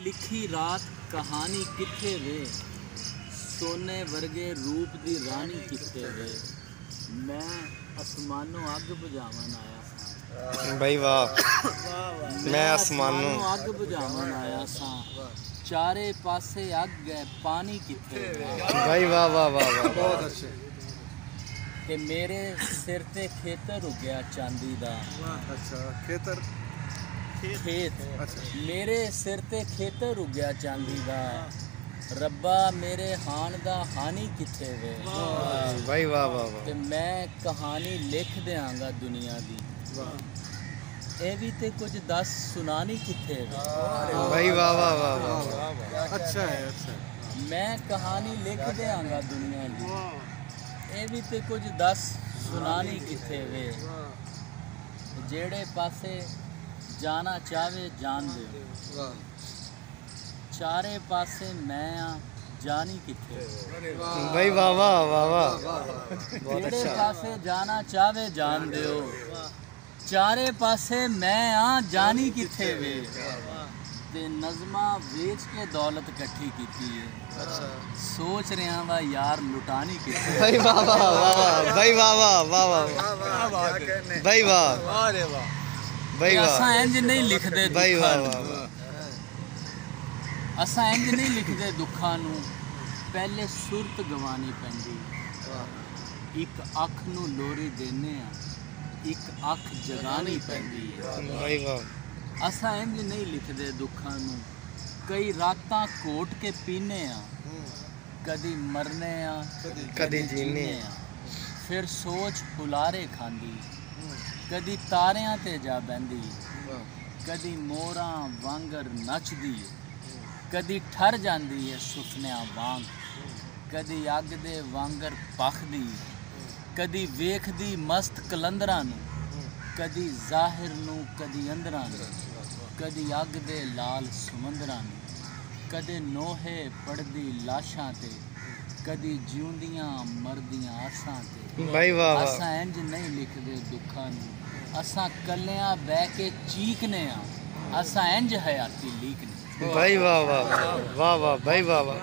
लिखी रात कहानी किथे वे, सोने वर्गे रूप दी रानी किथे वे। मैं आसमानों अग बुझावन आया सा भाई वाह। मैं आसमानों अग बुझावन आया सा, चारे पासे अग है पानी किथे वे। भाई वाह वाह वाह वाह। बहुत अच्छे। ते मेरे सिर ते खेतर उगया चांदी दा। अच्छा खेतर खेत अच्छा। मेरे सिर ते खेतर उगया चांदी दा, रब्बा मेरे हान दा हानी किथे वे। भाई वाह वाह वाह। ते मैं कहानी लिख देंगा दुनिया दी, ए भी ते कुछ दस सुनानी किथे वे। भाई वाह वाह वाह वाह। अच्छा है अच्छा है। मैं कहानी लिख देंगा दुनिया दी, ए भी ते कुछ दस सुनानी किथे वे। जेड़े पासे जाना चाहे जान दे, चारे पासे मैं जानी किथे। भाई वाह वाह वाह वाह। बहुत जेड़े अच्छा। पासे जाना चाहे जान दियो, चारे पासे मैं जानी किथे वे। ते नज़मा वेच के दौलत इकट्ठी की है, सोच रहा वा यार लुटानी किथे। भाई वाह वाह वाह वाह। भाई वाह वाह वाह वाह। भाई वाह भाई वाह। असा इंज नहीं लिखते भाई वाह दुखां वाह नूं, असा इंज नहीं लिखते दुखां नूं, पहले सुरत गवानी पैंदी। एक अख नूं लोरी देने आ, एक अख जगानी पैंदी है। भाई वाह। असा इंज नहीं लिखते दुखां नूं, कई रातां घोट के पीने आ, कदी मरने आ कदी जीने आ। फिर सोच हुलारे खांदी, कदी तारियां ते जा बहंदी, कदी मोरां वांगर नचदी, कदी ठर जांदी है सुपनियां वांग, कदी अग दे वांगर भखदी, कदी वेखदी मस्त कलंदरां नूं, कदी ज़ाहिर नूं कदी अंदरां नूं, कदी अग दे लाल समंदरां नूं, कदे नोहे पड़दी लाशां ते, कदी जिउंदियां मरदियां आसां ते। भाई वाह वाह। असां इंज नहीं लिखदे दुखां नूं, असां कल्लियां बह के चीकने आ, असां इंज हयाती लीकने। भाई वाह वाह वाह वाह। भाई वाह वाह।